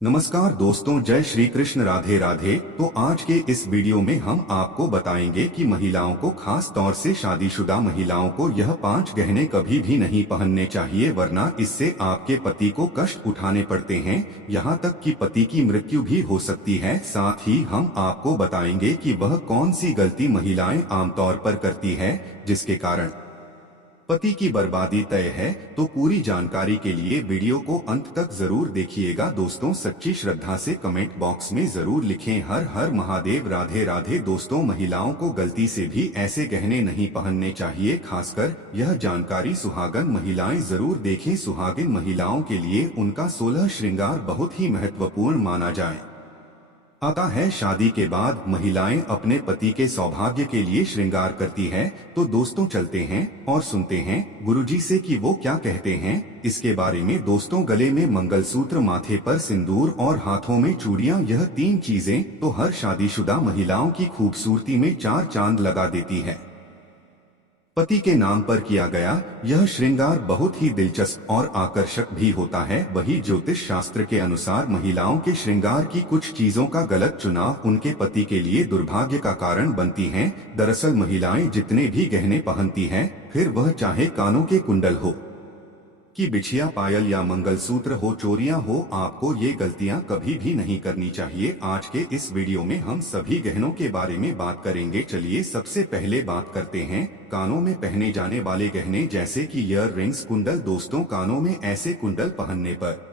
नमस्कार दोस्तों, जय श्री कृष्ण, राधे राधे। तो आज के इस वीडियो में हम आपको बताएंगे कि महिलाओं को, खास तौर से शादीशुदा महिलाओं को, यह 5 गहने कभी भी नहीं पहनने चाहिए, वरना इससे आपके पति को कष्ट उठाने पड़ते हैं, यहाँ तक कि पति की मृत्यु भी हो सकती है। साथ ही हम आपको बताएंगे कि वह कौन सी गलती महिलाएं आमतौर पर करती है जिसके कारण पति की बर्बादी तय है। तो पूरी जानकारी के लिए वीडियो को अंत तक जरूर देखिएगा। दोस्तों, सच्ची श्रद्धा से कमेंट बॉक्स में जरूर लिखें हर हर महादेव, राधे राधे। दोस्तों, महिलाओं को गलती से भी ऐसे गहने नहीं पहनने चाहिए, खासकर यह जानकारी सुहागन महिलाएं जरूर देखें। सुहागिन महिलाओं के लिए उनका 16 श्रृंगार बहुत ही महत्वपूर्ण माना जाए आता है। शादी के बाद महिलाएं अपने पति के सौभाग्य के लिए श्रृंगार करती है। तो दोस्तों, चलते हैं और सुनते हैं गुरुजी से कि वो क्या कहते हैं इसके बारे में। दोस्तों, गले में मंगलसूत्र, माथे पर सिंदूर और हाथों में चूड़ियां, यह 3 चीजें तो हर शादीशुदा महिलाओं की खूबसूरती में 4 चांद लगा देती है। पति के नाम पर किया गया यह श्रृंगार बहुत ही दिलचस्प और आकर्षक भी होता है। वही ज्योतिष शास्त्र के अनुसार महिलाओं के श्रृंगार की कुछ चीजों का गलत चुनाव उनके पति के लिए दुर्भाग्य का कारण बनती हैं। दरअसल महिलाएं जितने भी गहने पहनती हैं, फिर वह चाहे कानों के कुंडल हो कि बिछिया, पायल या मंगलसूत्र हो, चोरियां हो, आपको ये गलतियां कभी भी नहीं करनी चाहिए। आज के इस वीडियो में हम सभी गहनों के बारे में बात करेंगे। चलिए सबसे पहले बात करते हैं कानों में पहने जाने वाले गहने, जैसे कि ईयर रिंग्स, कुंडल। दोस्तों, कानों में ऐसे कुंडल पहनने पर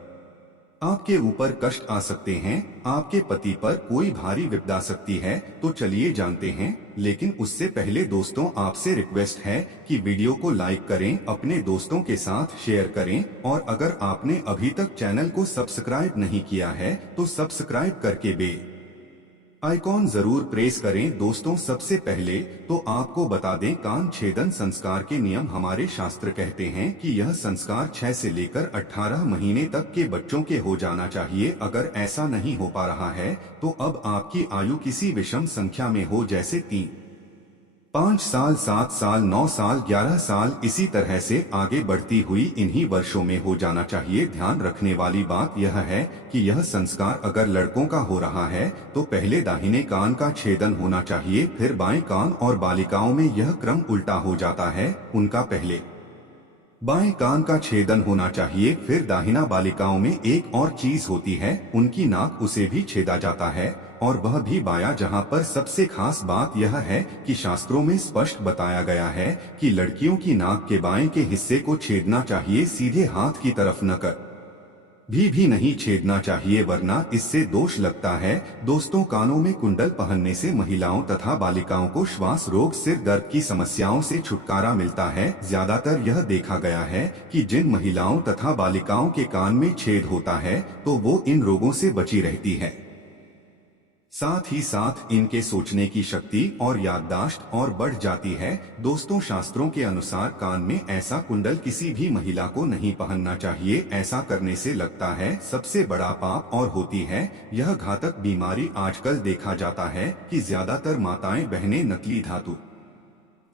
आपके ऊपर कष्ट आ सकते हैं, आपके पति पर कोई भारी विपदा आ सकती है। तो चलिए जानते हैं, लेकिन उससे पहले दोस्तों, आपसे रिक्वेस्ट है कि वीडियो को लाइक करें, अपने दोस्तों के साथ शेयर करें, और अगर आपने अभी तक चैनल को सब्सक्राइब नहीं किया है तो सब्सक्राइब करके बेल आइकॉन जरूर प्रेस करें। दोस्तों, सबसे पहले तो आपको बता दें, कान छेदन संस्कार के नियम। हमारे शास्त्र कहते हैं कि यह संस्कार 6 से लेकर 18 महीने तक के बच्चों के हो जाना चाहिए। अगर ऐसा नहीं हो पा रहा है तो अब आपकी आयु किसी विषम संख्या में हो, जैसे 3, 5 साल, 7 साल, 9 साल, 11 साल, इसी तरह से आगे बढ़ती हुई इन्हीं वर्षों में हो जाना चाहिए। ध्यान रखने वाली बात यह है कि यह संस्कार अगर लड़कों का हो रहा है तो पहले दाहिने कान का छेदन होना चाहिए, फिर बाएं कान, और बालिकाओं में यह क्रम उल्टा हो जाता है, उनका पहले बाएं कान का छेदन होना चाहिए, फिर दाहिना। बालिकाओं में एक और चीज होती है, उनकी नाक, उसे भी छेदा जाता है, और वह भी बायां। जहां पर सबसे खास बात यह है कि शास्त्रों में स्पष्ट बताया गया है कि लड़कियों की नाक के बाएं के हिस्से को छेदना चाहिए, सीधे हाथ की तरफ न कर भी नहीं छेदना चाहिए, वरना इससे दोष लगता है। दोस्तों, कानों में कुंडल पहनने से महिलाओं तथा बालिकाओं को श्वास रोग, सिर दर्द की समस्याओं से छुटकारा मिलता है। ज्यादातर यह देखा गया है कि जिन महिलाओं तथा बालिकाओं के कान में छेद होता है तो वो इन रोगों से बची रहती है। साथ ही साथ इनके सोचने की शक्ति और याददाश्त और बढ़ जाती है। दोस्तों, शास्त्रों के अनुसार कान में ऐसा कुंडल किसी भी महिला को नहीं पहनना चाहिए। ऐसा करने से लगता है सबसे बड़ा पाप और होती है यह घातक बीमारी। आजकल देखा जाता है कि ज्यादातर माताएं बहनें नकली धातु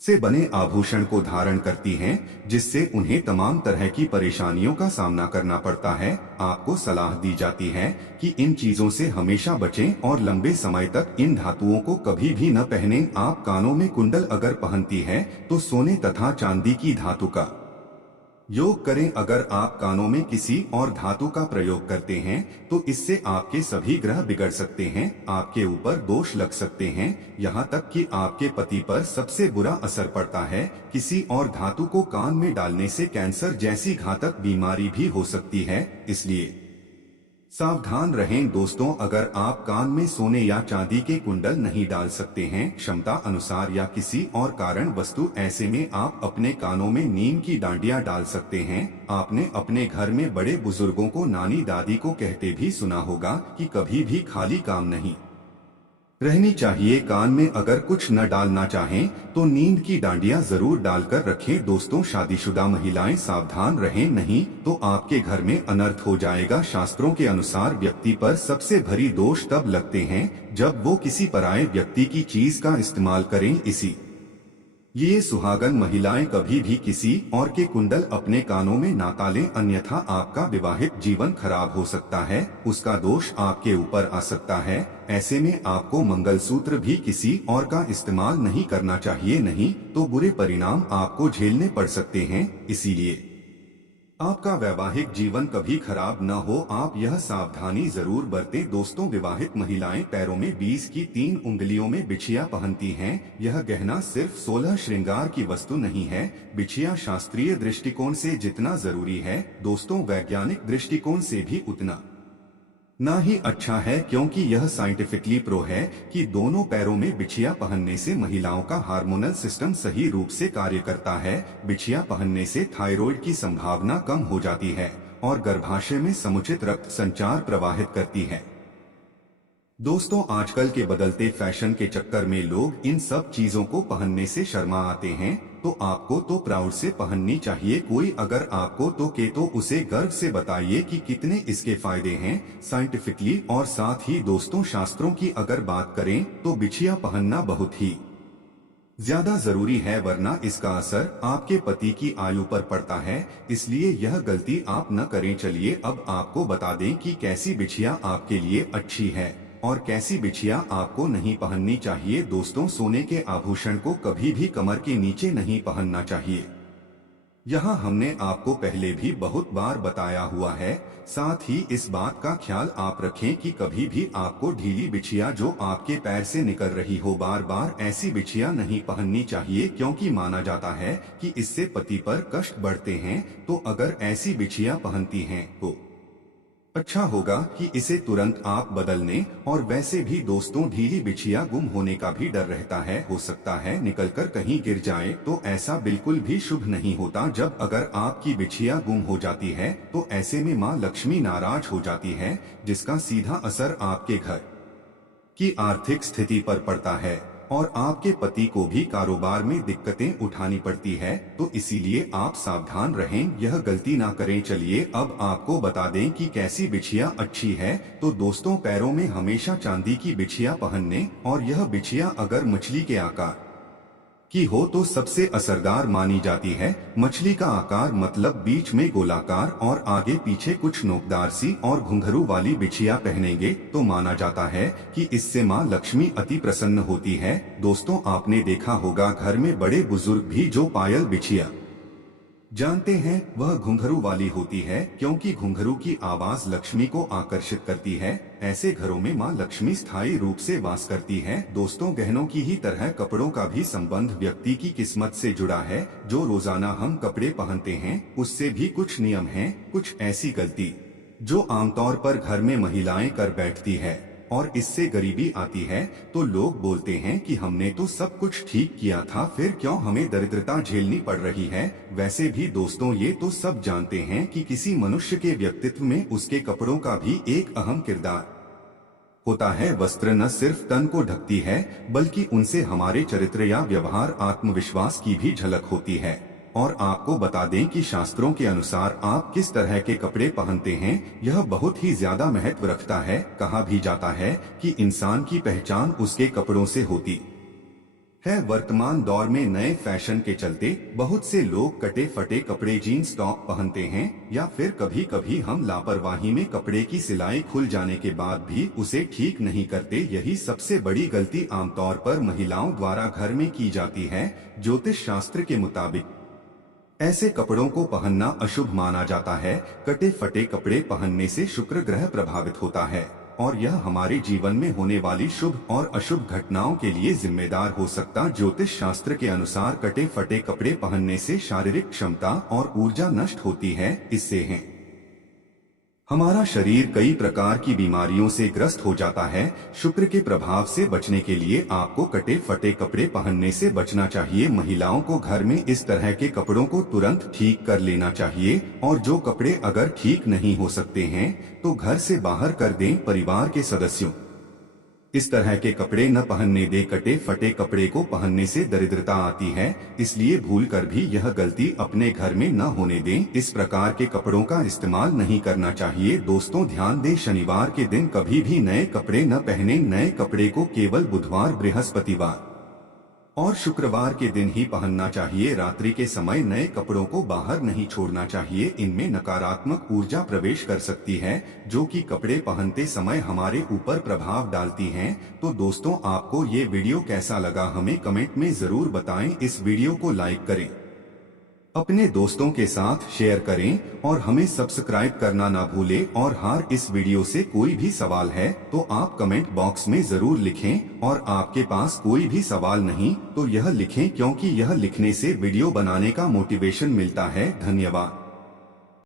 से बने आभूषण को धारण करती हैं, जिससे उन्हें तमाम तरह की परेशानियों का सामना करना पड़ता है। आपको सलाह दी जाती है कि इन चीजों से हमेशा बचें और लंबे समय तक इन धातुओं को कभी भी न पहनें। आप कानों में कुंडल अगर पहनती है तो सोने तथा चांदी की धातु का योग करें। अगर आप कानों में किसी और धातु का प्रयोग करते हैं तो इससे आपके सभी ग्रह बिगड़ सकते हैं, आपके ऊपर दोष लग सकते हैं, यहाँ तक कि आपके पति पर सबसे बुरा असर पड़ता है। किसी और धातु को कान में डालने से कैंसर जैसी घातक बीमारी भी हो सकती है, इसलिए सावधान रहें। दोस्तों, अगर आप कान में सोने या चांदी के कुंडल नहीं डाल सकते हैं क्षमता अनुसार या किसी और कारण वस्तु, ऐसे में आप अपने कानों में नीम की डांडियां डाल सकते हैं। आपने अपने घर में बड़े बुजुर्गों को, नानी दादी को कहते भी सुना होगा कि कभी भी खाली काम नहीं रहनी चाहिए। कान में अगर कुछ न डालना चाहें तो नींद की डांडियां जरूर डालकर रखें। दोस्तों, शादीशुदा महिलाएं सावधान रहें, नहीं तो आपके घर में अनर्थ हो जाएगा। शास्त्रों के अनुसार व्यक्ति पर सबसे भारी दोष तब लगते हैं जब वो किसी पराये व्यक्ति की चीज का इस्तेमाल करें। इसी ये सुहागन महिलाएं कभी भी किसी और के कुंडल अपने कानों में ना डालें, अन्यथा आपका विवाहित जीवन खराब हो सकता है, उसका दोष आपके ऊपर आ सकता है। ऐसे में आपको मंगलसूत्र भी किसी और का इस्तेमाल नहीं करना चाहिए, नहीं तो बुरे परिणाम आपको झेलने पड़ सकते हैं। इसीलिए आपका वैवाहिक जीवन कभी खराब न हो, आप यह सावधानी जरूर बरतें। दोस्तों, विवाहित महिलाएं पैरों में 20 की 3 उंगलियों में बिछिया पहनती हैं। यह गहना सिर्फ 16 श्रृंगार की वस्तु नहीं है। बिछिया शास्त्रीय दृष्टिकोण से जितना जरूरी है, दोस्तों, वैज्ञानिक दृष्टिकोण से भी उतना ना ही अच्छा है, क्योंकि यह साइंटिफिकली प्रो है कि दोनों पैरों में बिछिया पहनने से महिलाओं का हार्मोनल सिस्टम सही रूप से कार्य करता है। बिछिया पहनने से थायराइड की संभावना कम हो जाती है और गर्भाशय में समुचित रक्त संचार प्रवाहित करती है। दोस्तों, आजकल के बदलते फैशन के चक्कर में लोग इन सब चीजों को पहनने से शर्मा आते हैं, तो आपको तो प्राउड से पहननी चाहिए। कोई अगर आपको तो उसे गर्व से बताइए कि कितने इसके फायदे हैं साइंटिफिकली। और साथ ही दोस्तों, शास्त्रों की अगर बात करें तो बिछिया पहनना बहुत ही ज्यादा जरूरी है, वरना इसका असर आपके पति की आयु पर पड़ता है। इसलिए यह गलती आप न करें। चलिए अब आपको बता दें कि कैसी बिछिया आपके लिए अच्छी है और कैसी बिछिया आपको नहीं पहननी चाहिए। दोस्तों, सोने के आभूषण को कभी भी कमर के नीचे नहीं पहनना चाहिए। यहाँ हमने आपको पहले भी बहुत बार बताया हुआ है। साथ ही इस बात का ख्याल आप रखें कि कभी भी आपको ढीली बिछिया जो आपके पैर से निकल रही हो, बार बार ऐसी बिछिया नहीं पहननी चाहिए, क्योंकि माना जाता है कि इससे पति पर कष्ट बढ़ते हैं। तो अगर ऐसी बिछिया पहनती हैं तो अच्छा होगा कि इसे तुरंत आप बदल लें। और वैसे भी दोस्तों, ढीली बिछिया गुम होने का भी डर रहता है, हो सकता है निकलकर कहीं गिर जाए, तो ऐसा बिल्कुल भी शुभ नहीं होता। जब अगर आपकी बिछिया गुम हो जाती है तो ऐसे में माँ लक्ष्मी नाराज हो जाती है, जिसका सीधा असर आपके घर की आर्थिक स्थिति पर पड़ता है और आपके पति को भी कारोबार में दिक्कतें उठानी पड़ती है। तो इसीलिए आप सावधान रहें, यह गलती ना करें। चलिए अब आपको बता दें कि कैसी बिछिया अच्छी है। तो दोस्तों, पैरों में हमेशा चांदी की बिछिया पहनने, और यह बिछिया अगर मछली के आकार की हो तो सबसे असरदार मानी जाती है। मछली का आकार मतलब बीच में गोलाकार और आगे पीछे कुछ नोकदार सी और घुंघरू वाली बिछिया पहनेंगे तो माना जाता है कि इससे माँ लक्ष्मी अति प्रसन्न होती है। दोस्तों, आपने देखा होगा घर में बड़े बुजुर्ग भी जो पायल बिछिया जानते हैं वह घुंघरू वाली होती है, क्योंकि घुंघरू की आवाज लक्ष्मी को आकर्षित करती है। ऐसे घरों में माँ लक्ष्मी स्थायी रूप से वास करती है। दोस्तों, गहनों की ही तरह कपड़ों का भी संबंध व्यक्ति की किस्मत से जुड़ा है। जो रोजाना हम कपड़े पहनते हैं उससे भी कुछ नियम हैं, कुछ ऐसी गलती जो आमतौर पर घर में महिलाएं कर बैठती है और इससे गरीबी आती है। तो लोग बोलते हैं कि हमने तो सब कुछ ठीक किया था, फिर क्यों हमें दरिद्रता झेलनी पड़ रही है। वैसे भी दोस्तों, ये तो सब जानते हैं कि किसी मनुष्य के व्यक्तित्व में उसके कपड़ों का भी एक अहम किरदार होता है। वस्त्र न सिर्फ तन को ढकती है, बल्कि उनसे हमारे चरित्र या व्यवहार, आत्मविश्वास की भी झलक होती है। और आपको बता दें कि शास्त्रों के अनुसार आप किस तरह के कपड़े पहनते हैं यह बहुत ही ज्यादा महत्व रखता है। कहा भी जाता है कि इंसान की पहचान उसके कपड़ों से होती है। वर्तमान दौर में नए फैशन के चलते बहुत से लोग कटे फटे कपड़े, जीन्स टॉप पहनते हैं, या फिर कभी कभी हम लापरवाही में कपड़े की सिलाई खुल जाने के बाद भी उसे ठीक नहीं करते। यही सबसे बड़ी गलती आमतौर पर महिलाओं द्वारा घर में की जाती है। ज्योतिष शास्त्र के मुताबिक ऐसे कपड़ों को पहनना अशुभ माना जाता है। कटे फटे कपड़े पहनने से शुक्र ग्रह प्रभावित होता है और यह हमारे जीवन में होने वाली शुभ और अशुभ घटनाओं के लिए जिम्मेदार हो सकता। ज्योतिष शास्त्र के अनुसार कटे फटे कपड़े पहनने से शारीरिक क्षमता और ऊर्जा नष्ट होती है। इससे है हमारा शरीर कई प्रकार की बीमारियों से ग्रस्त हो जाता है। शुक्र के प्रभाव से बचने के लिए आपको कटे फटे कपड़े पहनने से बचना चाहिए। महिलाओं को घर में इस तरह के कपड़ों को तुरंत ठीक कर लेना चाहिए, और जो कपड़े अगर ठीक नहीं हो सकते हैं तो घर से बाहर कर दें। परिवार के सदस्यों इस तरह के कपड़े न पहनने दे। कटे फटे कपड़े को पहनने से दरिद्रता आती है, इसलिए भूलकर भी यह गलती अपने घर में न होने दें। इस प्रकार के कपड़ों का इस्तेमाल नहीं करना चाहिए। दोस्तों, ध्यान दें, शनिवार के दिन कभी भी नए कपड़े न पहने। नए कपड़े को केवल बुधवार, बृहस्पतिवार और शुक्रवार के दिन ही पहनना चाहिए। रात्रि के समय नए कपड़ों को बाहर नहीं छोड़ना चाहिए, इनमें नकारात्मक ऊर्जा प्रवेश कर सकती है जो कि कपड़े पहनते समय हमारे ऊपर प्रभाव डालती हैं। तो दोस्तों, आपको ये वीडियो कैसा लगा हमें कमेंट में जरूर बताएं। इस वीडियो को लाइक करें, अपने दोस्तों के साथ शेयर करें और हमें सब्सक्राइब करना ना भूलें। और हाँ, इस वीडियो से कोई भी सवाल है तो आप कमेंट बॉक्स में जरूर लिखें, और आपके पास कोई भी सवाल नहीं तो यह लिखें, क्योंकि यह लिखने से वीडियो बनाने का मोटिवेशन मिलता है। धन्यवाद।